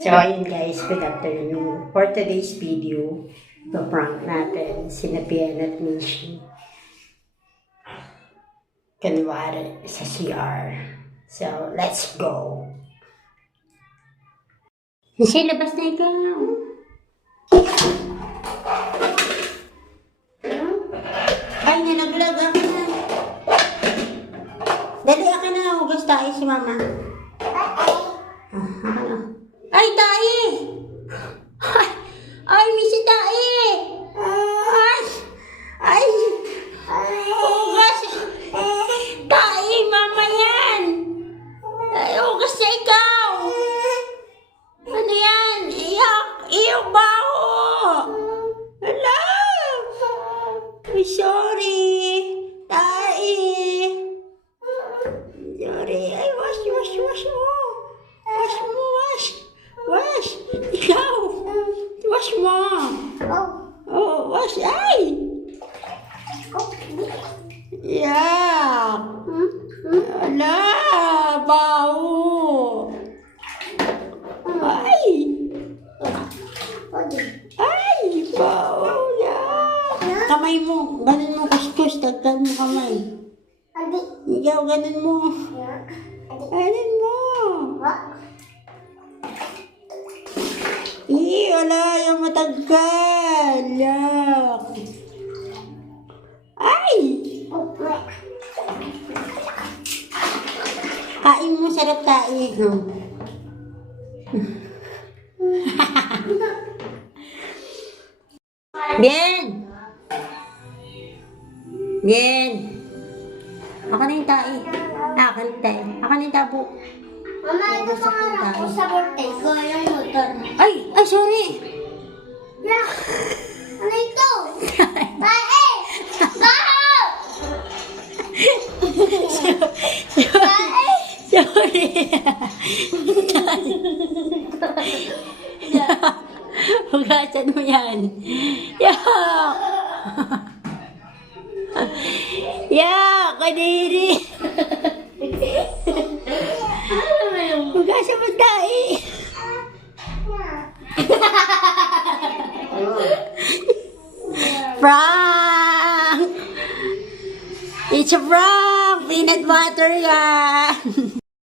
So, ayun guys, good afternoon. For today's video, prank natin si Napian at Mishi. Kunwari sa CR. So, let's go! Mishi, labas na ikaw! Ay, nalaglag ako na. Dali ako na, hugas tayo si mama. Ay, tae! Ay, Mishi, tae! Ay! Hugas! Tae, mama yan! Ay, hugas na ikaw! Ano yan? Iyak! Iyok baho! Hala! Ay, sorry! Tae! Sorry! Ay, wash mo! Wash mo, wash! Wash! Ikaw! Wash mo! Oh, wash! Ay! Yak! Ala! Baho! Ay! Ay! Baho! Yak! Kamay mo! Ganun mo kuskus. Tagtan mo kamay. Ikaw, ganun mo. Ganun mo. Wala yung matagkal. Yak. Ay! Kain mo, sarap kain. Bien! Bien! Ako na yung tae. Ako na yung tae. Ako na yung tabo. Mama, ito pangarap ko sa birthday ko, yung motor. Ay! Ay, sorry! Yeah. Ano ito? Tae! Baho! Tae! Sorry! Hugasan mo yan. Yak! Yak! Kadiri! Hugasan mo tayo! Prank! It's a prank! Peanut butter yan!